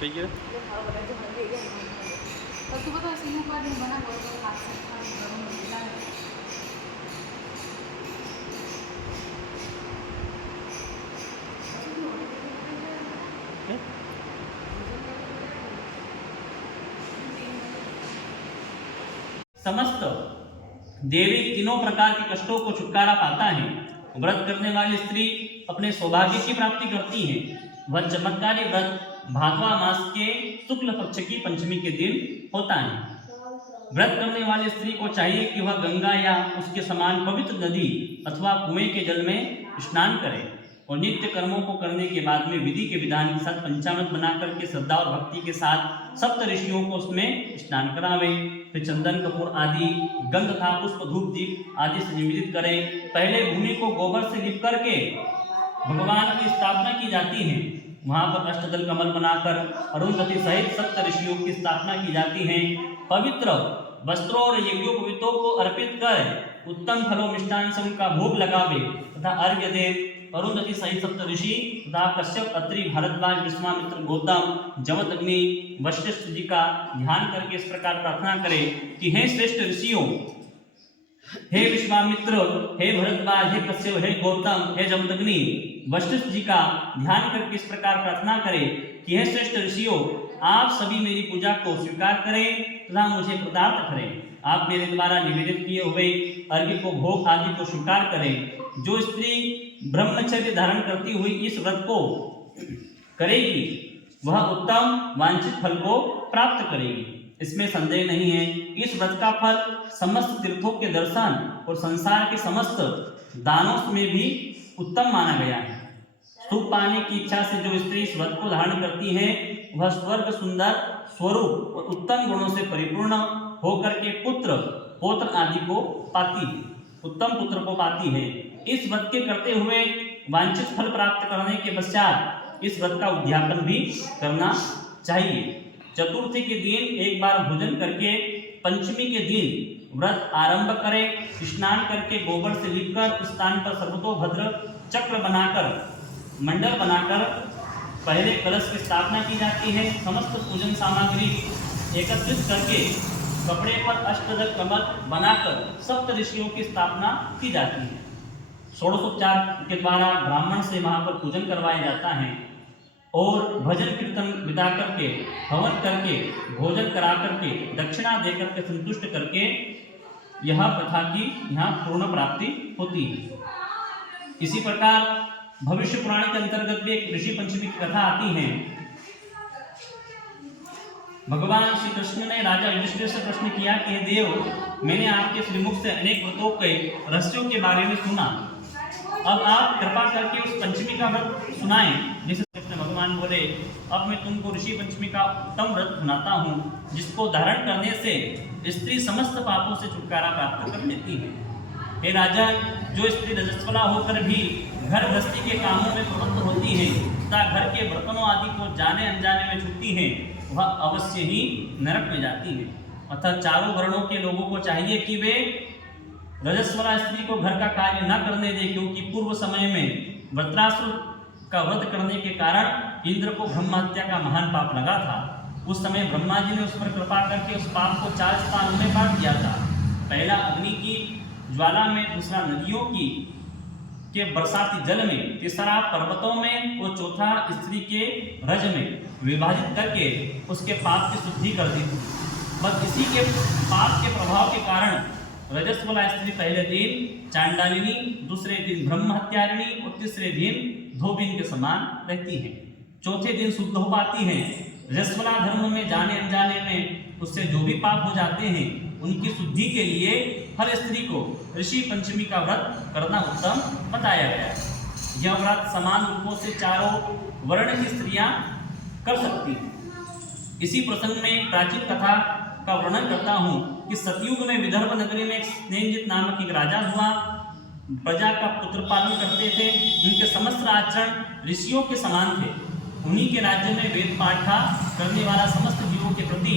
ठीक है। तू बता सीनू का दिन बना बोल तो हाथ से खाना मिला है। समस्त देवी तीनों प्रकार के कष्टों को छुटकारा पाता है। व्रत करने वाली स्त्री अपने सौभाग्य की प्राप्ति करती है। वह चमत्कारी व्रत भादवा मास के शुक्ल पक्ष की पंचमी के दिन होता है। व्रत करने वाली स्त्री को चाहिए कि वह गंगा या उसके समान पवित्र नदी अथवा कुएं के जल में स्नान करे और नित्य कर्मों को करने के बाद में विधि के विधान के साथ पंचामृत बना करके श्रद्धा और भक्ति के साथ सप्त ऋषियों को उसमें स्नान करावे। फिर चंदन कपूर आदि गंध तथा पुष्प धूप दीप आदि से निवेदित करें। पहले भूमि को गोबर से लिप करके भगवान की स्थापना की जाती है। वहां पर अष्टदल कमल बनाकर अरुंधति सहित सप्त ऋषियों की स्थापना की जाती है। पवित्र वस्त्रों और यज्ञोपवीतों को अर्पित कर उत्तम फलों मिष्टान से उनका भोग लगावे तथा अर्घ्य दे। अरुंधति सहित सप्त ऋषि तथा कश्यप, अत्रि, भारद्वाज, विश्वामित्र, गौतम, जमदग्नि, वशिष्ठ जी का ध्यान करके इस प्रकार प्रार्थना करें कि हे श्रेष्ठ ऋषियों, हे विश्वामित्र, हे भरद्वाज, हे कश्यप, हे गौतम, हे जमदग्नि, वशिष्ठ जी का ध्यान करके इस प्रकार प्रार्थना करें कि हे श्रेष्ठ ऋषियों, आप सभी मेरी पूजा को स्वीकार करें तथा मुझे प्रदार्थ करें। आप मेरे द्वारा निवेदित किए हुए अर्घ्य को भोग आदि को स्वीकार करें। जो स्त्री ब्रह्मचर्य धारण करती हुई इस व्रत को करेगी वह उत्तम वांछित फल को प्राप्त करेगी, इसमें संदेह नहीं है। इस व्रत का फल समस्त तीर्थों के दर्शन और संसार के समस्त दानों में भी उत्तम माना गया है। सुख पाने की इच्छा से जो स्त्री इस व्रत को धारण करती है वह स्वर्ग सुंदर स्वरूप और उत्तम गुणों से परिपूर्ण होकर के पुत्र पौत्र आदि को पाती है, उत्तम पुत्र को पाती है। इस व्रत के करते हुए वांछित फल प्राप्त करने के पश्चात इस व्रत का उद्यापन भी करना चाहिए। चतुर्थी के दिन एक बार भोजन करके पंचमी के दिन व्रत आरंभ करें। स्नान करके गोबर से लिपकर उस स्थान पर सर्वतोभद्र चक्र बनाकर मंडल बनाकर पहले कलश की स्थापना की जाती है। समस्त पूजन सामग्री एकत्रित करके कपड़े पर अष्टदल कमल बनाकर सप्त ऋषियों की स्थापना की जाती है। षोडशोपचार के द्वारा ब्राह्मण से वहां पर पूजन करवाया जाता है और भजन कीर्तन बिता करके हवन करके भोजन करा करके दक्षिणा देकर के संतुष्ट करके यह प्रथा की यहाँ पूर्ण प्राप्ति होती है। इसी प्रकार भविष्य पुराण के अंतर्गत भी एक ऋषि पंचमी की कथा आती है। भगवान श्री कृष्ण ने राजा युधिष्ठिर से प्रश्न किया कि देव, मैंने आपके श्रीमुख से अनेक व्रतों के रहस्यों के बारे में सुना, अब आप कृपा करके उस पंचमी का व्रत सुनाएं। जिसे कृष्ण भगवान बोले, अब मैं तुमको ऋषि पंचमी का उत्तम व्रत सुनाता हूँ जिसको धारण करने से स्त्री समस्त पापों से छुटकारा प्राप्त कर लेती है। हे राजा, जो स्त्री रजस्वला होकर भी घर गृहस्थी के कामों में प्रवृत्त होती है तथा घर के बर्तनों आदि को जाने अनजाने में छूती है वह अवश्य ही नरक में जाती है। अतः चारों वर्णों के लोगों को चाहिए कि वे रजस्वला स्त्री को घर का कार्य न करने दें, क्योंकि पूर्व समय में वृत्रासुर का वध करने के कारण इंद्र को ब्रह्म हत्या का महान पाप लगा था। उस समय ब्रह्मा जी ने उस पर कृपा करके उस पाप को 4 स्थानों में बांट दिया था। पहला अग्नि की ज्वाला में, दूसरा नदियों की के बरसाती जल में, तीसरा पर्वतों में और चौथा स्त्री के रज में विभाजित करके उसके पाप की शुद्धि कर दी थी। बस इसी के पाप के प्रभाव के कारण रजस्वला स्त्री पहले दिन चांडालिनी, दूसरे दिन ब्रह्म हत्यारिणी और तीसरे दिन धोबिन के समान रहती है। चौथे दिन शुद्ध हो पाती है। रजस्वला धर्म में जाने अनजाने में उससे जो भी पाप हो जाते हैं उनकी शुद्धि के लिए हर स्त्री को ऋषि पंचमी का व्रत करना उत्तम बताया गया है। यह व्रत समान रूपों से चारों वर्ण की स्त्रियां कर सकती हैं। इसी प्रसंग में प्राचीन कथा का वर्णन करता हूँ कि सतयुग में विदर्भ नगरी में स्नेहजित नामक एक राजा हुआ। प्रजा का पुत्र पालन करते थे। उनके समस्त आचरण ऋषियों के समान थे। उन्हीं के राज्य में वेद पाठ करने वाला, समस्त जीवों के प्रति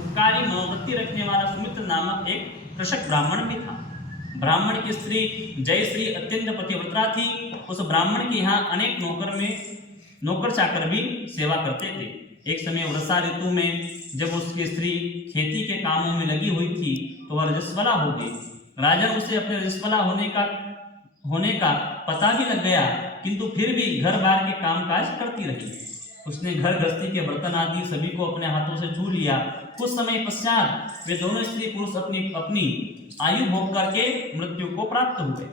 उपकारी मनोवृत्ति रखने वाला सुमित्र नामक एक कृषक ब्राह्मण भी था। ब्राह्मण की स्त्री जयश्री अत्यंत पतिव्रता थी। उस ब्राह्मण के यहाँ अनेक नौकर में नौकर चाकर भी सेवा करते थे। एक समय वर्षा ऋतु में जब उसकी स्त्री खेती के कामों में लगी हुई थी तो वह रजस्वला हो गई। राजन उसे अपने रजस्वला होने का पता भी लग गया, किंतु फिर भी घर बार के कामकाज करती रही। उसने घर गृहस्थी के बर्तन आदि सभी को अपने हाथों से छू लिया। कुछ समय पश्चात वे दोनों स्त्री पुरुष अपनी आयु भोग करके मृत्यु को प्राप्त हुए।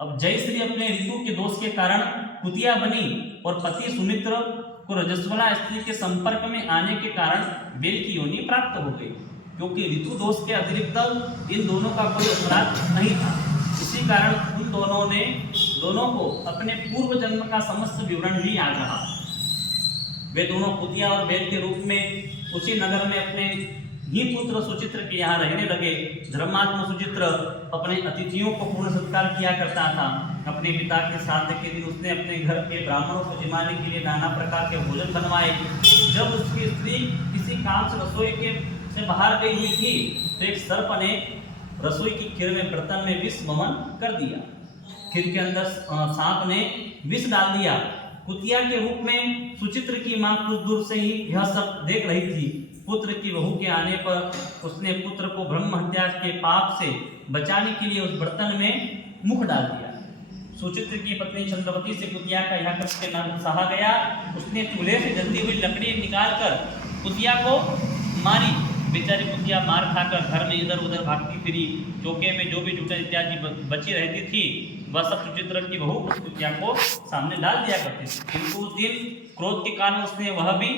अब जयश्री अपने ऋतु के दोष के कारण कुतिया बनी और पति सुमित्र को रजस्वला स्त्री के संपर्क में आने के कारण बेल की योनि प्राप्त हो गई, क्योंकि ऋतु दोष के अतिरिक्त इन दोनों का कोई अपराध नहीं था। इसी कारण उन दोनों को अपने पूर्व जन्म का समस्त विवरण भी याद रहा। वे दोनों कुतिया और बेल के रूप में उसी नगर में अपने ही पुत्र सुचित्र के यहाँ रहने लगे। धर्मात्मा सुचित्र अपने अतिथियों को पूर्ण सत्कार किया करता था। अपने पिता के श्राद्ध के दिन उसने अपने घर के ब्राह्मणों को जिमाने के लिए नाना प्रकार के भोजन बनवाए। जब उसकी स्त्री किसी काम से रसोई से बाहर गई हुई थी तो एक सर्प ने रसोई की खीर में बर्तन में विष वमन कर दिया। खीर के अंदर सांप ने विष डाल दिया। कुतिया के रूप में सुचित्र की मां कुछ दूर से ही यह सब देख रही थी। पुत्र की बहू के आने पर उसने पुत्र को ब्रह्म हत्या के पाप से बचाने के लिए उस बर्तन में मुख डाल दिया। सुचित्र की पत्नी चंद्रवती से कुतिया का यह कष्ट न सहा गया। उसने चूल्हे से जलती हुई लकड़ी निकालकर कुतिया को मारी। बेचारी कुतिया मार खाकर घर में इधर उधर भागती फिरी। चौके में जो भी जूठन इत्यादि बची रहती थी वह सब सुचित्र की बहू उस कुतिया को सामने डाल दिया करती थी, किंतु उस दिन क्रोध के कारण उसने वह भी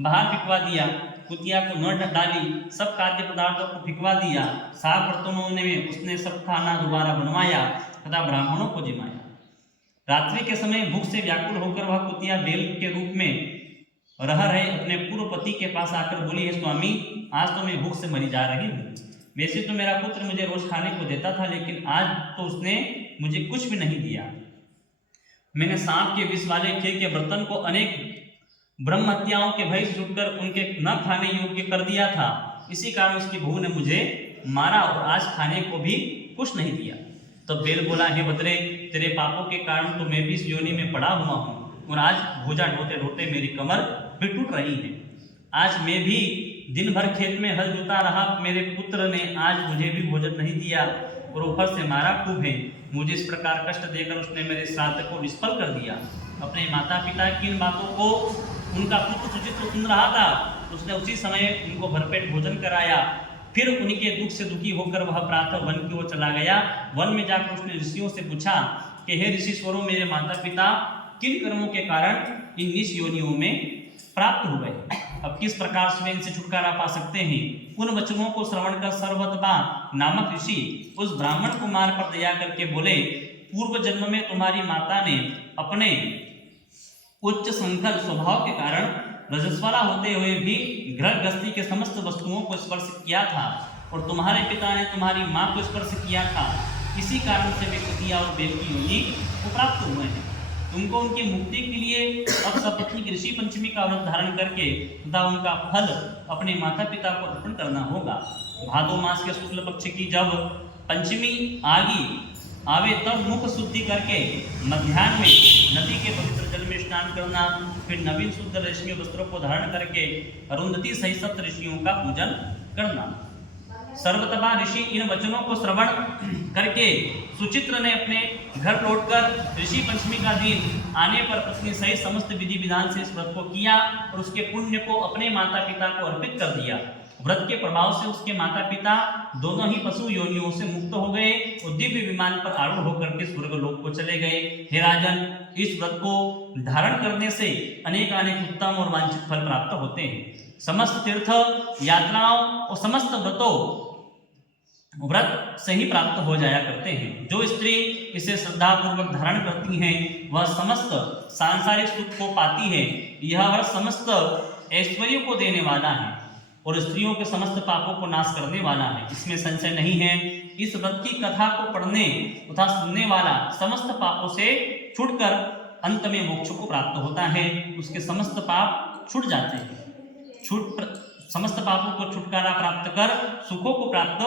बाहर फिकवा दिया। कुतिया को न डाली, सब खाद्य पदार्थों को फिकवा दिया। 7 बर्तनों में उसने सब खाना दोबारा बनवाया तथा ब्राह्मणों को जिमाया। रात्रि के समय भूख से व्याकुल होकर वह कुतिया बेल के रूप में रह रहे अपने पूर्व पति के पास आकर बोली, है स्वामी, आज तो मैं भूख से मरी जा रही हूँ। वैसे तो मेरा पुत्र मुझे रोज खाने को देता था, लेकिन आज तो उसने मुझे कुछ भी नहीं दिया। मैंने सांप के विष वाले खीर के बर्तन को अनेक ब्रह्म हत्याओं के भय से छूटकर उनके न खाने योग्य कर दिया था। इसी कारण उसकी बहू ने मुझे मारा और आज खाने को भी कुछ नहीं दिया। तब बेल बोला, हे बदरे, तेरे पापों के कारण तो मैं भी इस योनि में पड़ा हुआ हूँ और आज भूजा ढोते ढोते मेरी कमर भी टूट रही है। आज मैं भी दिन भर खेत में हल जोता रहा, मेरे पुत्र ने आज मुझे भी भोजन नहीं दिया और ऊपर से मारा खूब है। मुझे इस प्रकार कष्ट देकर उसने मेरे श्राद्ध को निष्फल कर दिया। अपने माता पिता की इन बातों को उनका पुत्र सुचित्र सुन रहा था। उसने उसी समय उनको भरपेट भोजन कराया। फिर उनके दुख से दुखी होकर वह प्रातः वन की ओर चला गया। वन में जाकर उसने ऋषियों से पूछा कि हे ऋषिश्वरों, मेरे माता पिता किन कर्मों के कारण इन नीच योनियों में प्राप्त हुए, अब किस प्रकार से इनसे छुटकारा पा सकते हैं। उन वचनों को श्रवण कर सर्वतपा नामक ऋषि उस ब्राह्मण कुमार पर दया करके बोले, पूर्व जन्म में तुम्हारी माता ने अपने उच्च संकर स्वभाव के कारण रजस्वला होते हुए भी गृह गृहस्थी के समस्त वस्तुओं को स्पर्श किया था और तुम्हारे पिता ने तुम्हारी मां को स्पर्श किया था। इसी कारण से वे कुतिया और बेल की योनि को प्राप्त हुए हैं। तुमको उनकी मुक्ति के लिए अब सपत्नी ऋषि पंचमी का व्रत धारण करके तथा उनका फल अपने माता पिता को अर्पण करना होगा। भादो मास के शुक्ल पक्ष की जब पंचमी आवे तब मुख शुद्धि करके मध्याह्न में नदी के पवित्र जल में स्नान करना, फिर नवीन शुद्ध रेशमी वस्त्रों को धारण करके अरुंधति सहित सप्त ऋषियों का पूजन करना। सर्वतपा ऋषि इन वचनों को श्रवण करके सुचित्र ने अपने घर लौटकर ऋषि पंचमी का दिन आने पर पत्नी सहित समस्त विधि विधान से इस व्रत को किया और उसके पुण्य को अपने माता पिता को अर्पित कर दिया। व्रत के प्रभाव से उसके माता पिता दोनों ही पशु योनियों से मुक्त हो गए और दिव्य विमान पर आरूढ़ होकर के स्वर्गलोक को चले गए। हे राजन, इस व्रत को धारण करने से अनेक उत्तम और वांछित फल प्राप्त होते हैं। समस्त तीर्थ यात्राओं और समस्त व्रत से ही प्राप्त हो जाया करते हैं। जो स्त्री इसे श्रद्धा पूर्वक धारण करती हैं वह समस्त सांसारिक सुख को पाती है। यह व्रत समस्त ऐश्वर्य को देने वाला है और स्त्रियों के समस्त पापों को नाश करने वाला है, इसमें संशय नहीं है। इस व्रत की कथा को पढ़ने तथा सुनने वाला समस्त पापों से छूटकर अंत में मोक्ष को प्राप्त होता है। उसके समस्त पाप छूट जाते हैं। समस्त पापों को छुटकारा प्राप्त कर सुखों को प्राप्त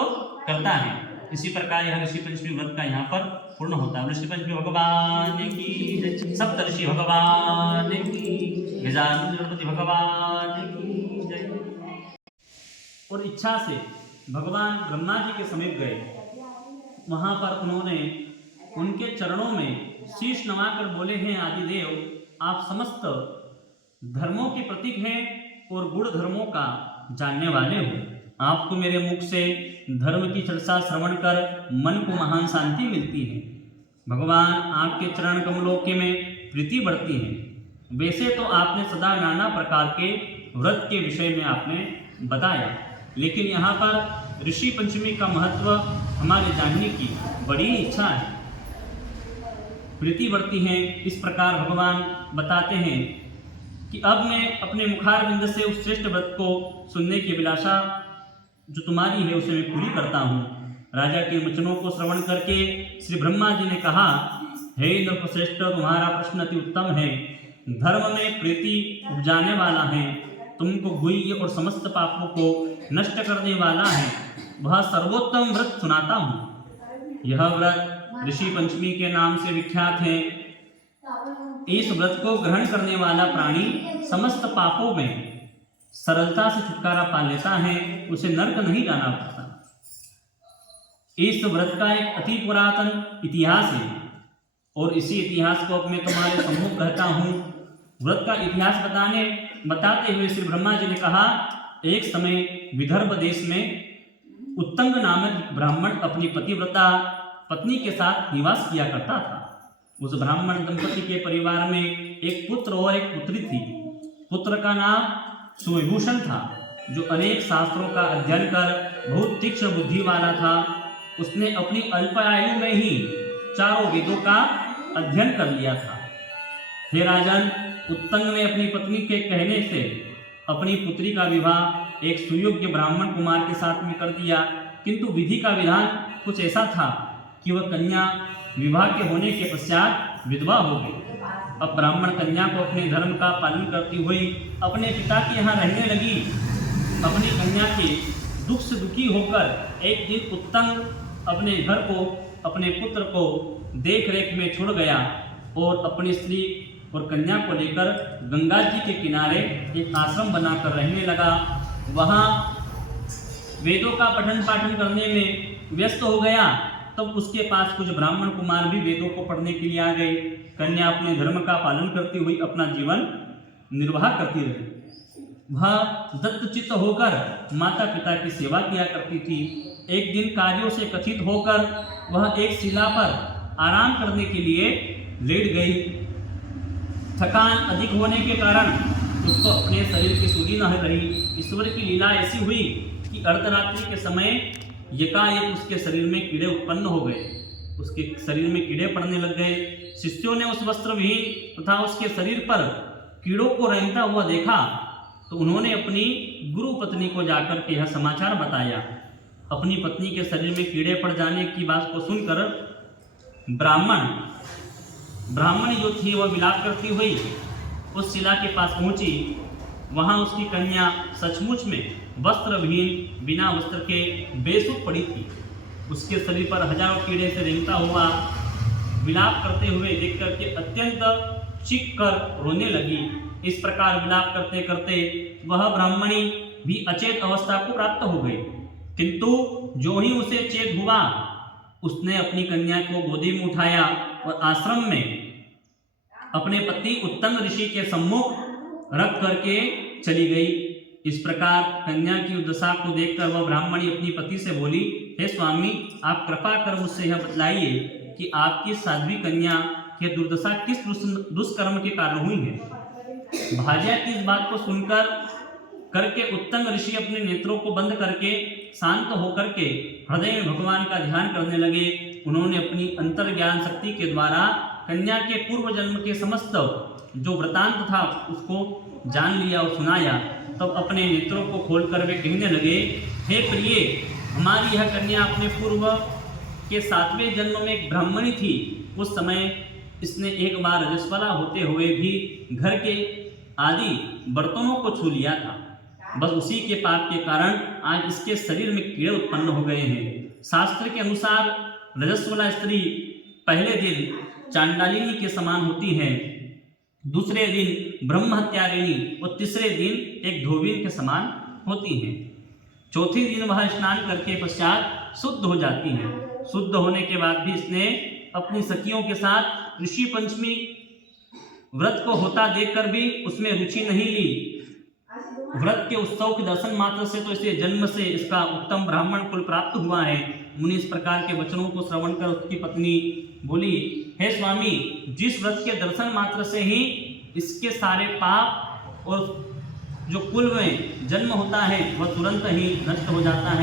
करता है। इसी प्रकार यह ऋषि पंचमी व्रत का यहाँ पर पूर्ण होता है। ऋषि पंचमी भगवान की जय, सप्तऋषि भगवान की, गजानन गणपति भगवान की जय। और इच्छा से भगवान ब्रह्मा जी के समीप गए। वहां पर उन्होंने उनके चरणों में शीश नवाकर बोले हैं, आदिदेव आप समस्त धर्मों के प्रतीक हैं और गुण धर्मों का जानने वाले हो। आपको मेरे मुख से धर्म की चर्चा श्रवण कर मन को महान शांति मिलती है। भगवान आपके चरण कमलों के में प्रीति बढ़ती है। वैसे तो आपने सदा नाना प्रकार के व्रत के विषय में आपने बताया, लेकिन यहाँ पर ऋषि पंचमी का महत्व हमारे जानने की बड़ी इच्छा है, प्रीति बढ़ती है। इस प्रकार भगवान बताते हैं कि अब मैं अपने मुखारविंद से उस श्रेष्ठ व्रत को सुनने की अभिलाषा जो तुम्हारी है उसे मैं पूरी करता हूँ। राजा के वचनों को श्रवण करके श्री ब्रह्मा जी ने कहा, हे नृपश्रेष्ठ तुम्हारा प्रश्न अति उत्तम है, धर्म में प्रीति उपजाने वाला है, तुमको गुह्य और समस्त पापों को नष्ट करने वाला है, वह सर्वोत्तम व्रत सुनाता हूँ। यह व्रत ऋषि पंचमी के नाम से विख्यात है। इस व्रत को ग्रहण करने वाला प्राणी समस्त पापों में सरलता से छुटकारा पा लेता है, उसे नरक नहीं जाना पड़ता। इस व्रत का एक अति पुरातन इतिहास है और इसी इतिहास को अब मैं तुम्हारे सम्मुख कहता हूँ। व्रत का इतिहास बताते हुए श्री ब्रह्मा जी ने कहा, एक समय विदर्भ देश में उत्तंग नामक ब्राह्मण अपनी पतिव्रता पत्नी के साथ निवास किया करता था। उस ब्राह्मण दंपति के परिवार में एक पुत्र और एक पुत्री थी। पुत्र का नाम सुविभूषण था, जो अनेक शास्त्रों का अध्ययन कर बहुत तीक्ष्ण बुद्धि वाला था। उसने अपनी अल्प आयु में ही चारों वेदों का अध्ययन कर लिया था। हे राजन, उत्तंग ने अपनी पत्नी के कहने से अपनी पुत्री का विवाह एक सुयोग्य ब्राह्मण कुमार के साथ में कर दिया, किंतु विधि का विधान कुछ ऐसा था कि वह कन्या विवाह के होने के पश्चात विधवा हो गई। अब ब्राह्मण कन्या को अपने धर्म का पालन करती हुई अपने पिता के यहाँ रहने लगी। अपनी कन्या के दुख से दुखी होकर एक दिन उत्तंग अपने घर को अपने पुत्र को देख रेख में छोड़ गया और अपनी स्त्री और कन्या को लेकर गंगा जी के किनारे एक आश्रम बनाकर रहने लगा। वहाँ वेदों का पठन पाठन करने में व्यस्त हो गया। तब उसके पास कुछ ब्राह्मण कुमार भी वेदों को पढ़ने के लिए आ गए। कन्या अपने धर्म का पालन करती हुई अपना जीवन निर्वाह करती रही। वह दत्तचित्त होकर माता पिता की सेवा किया करती थी। एक दिन कार्यों से कथित होकर वह एक शिला पर आराम करने के लिए लेट गई। थकान अधिक होने के कारण उसको अपने शरीर की सुधि न रही। ईश्वर की लीला ऐसी हुई कि अर्धरात्रि के समय एकाएक उसके शरीर में कीड़े उत्पन्न हो गए। उसके शरीर में कीड़े पड़ने लग गए। शिष्यों ने उस वस्त्र विहीन तथा उसके शरीर पर कीड़ों को रेंगता हुआ देखा तो उन्होंने अपनी गुरु पत्नी को जाकर के यह समाचार बताया। अपनी पत्नी के शरीर में कीड़े पड़ जाने की बात को सुनकर ब्राह्मण जो थी वह विलाप करती हुई उस शिला के पास पहुंची। वहां उसकी कन्या सचमुच में वस्त्र विहीन बिना वस्त्र के बेसुध पड़ी थी। उसके शरीर पर हजारों कीड़े से रेंगता हुआ विलाप करते हुए देख करके अत्यंत चीख कर रोने लगी। इस प्रकार विलाप करते करते वह ब्राह्मणी भी अचेत अवस्था को प्राप्त हो गई। किंतु जो ही उसे चेत हुआ उसने अपनी कन्या को गोदी में उठाया और आश्रम में अपने पति उत्तंग ऋषि के सम्मुख रख करके चली गई। इस प्रकार कन्या की दशा को देखकर वह ब्राह्मणी अपनी पति से बोली, हे स्वामी, आप कृपा कर मुझसे यह बतलाइए कि आपकी साध्वी कन्या की दुर्दशा किस दुष्कर्म के कारण हुई है। भार्या की इस बात को सुनकर करके उत्तंग ऋषि अपने नेत्रों को बंद करके शांत होकर के हृदय में भगवान का ध्यान करने लगे। उन्होंने अपनी अंतर्ज्ञान शक्ति के द्वारा कन्या के पूर्व जन्म के समस्त जो वृतांत था उसको जान लिया और सुनाया। तब अपने नेत्रों को खोलकर वे कहने लगे, हे प्रिय, हमारी यह कन्या अपने पूर्व के 7वें जन्म में एक ब्राह्मणी थी। उस समय इसने एक बार रजस्वला होते हुए भी घर के आदि बर्तनों को छू लिया था। बस उसी के पाप के कारण आज इसके शरीर में कीड़े उत्पन्न हो गए हैं। शास्त्र के अनुसार रजस्वला स्त्री पहले दिन चांडालिनी के समान होती है, दूसरे दिन ब्रह्म हत्यारिणी और तीसरे दिन एक धोबीन के समान होती है। चौथे दिन वह स्नान करके पश्चात शुद्ध हो जाती है। शुद्ध होने के बाद भी इसने अपनी सखियों के साथ ऋषि पंचमी व्रत को होता देखकर भी उसमें रुचि नहीं ली। व्रत के उत्सव के दर्शन मात्र से तो इसे जन्म से इसका उत्तम ब्राह्मण कुल प्राप्त हुआ है। मुनि इस प्रकार के वचनों को श्रवण कर उसकी पत्नी बोली, हे स्वामी, जिस व्रत के दर्शन मात्र से ही इसके सारे पाप और जो कुल में जन्म होता है वह तुरंत ही नष्ट हो जाता है।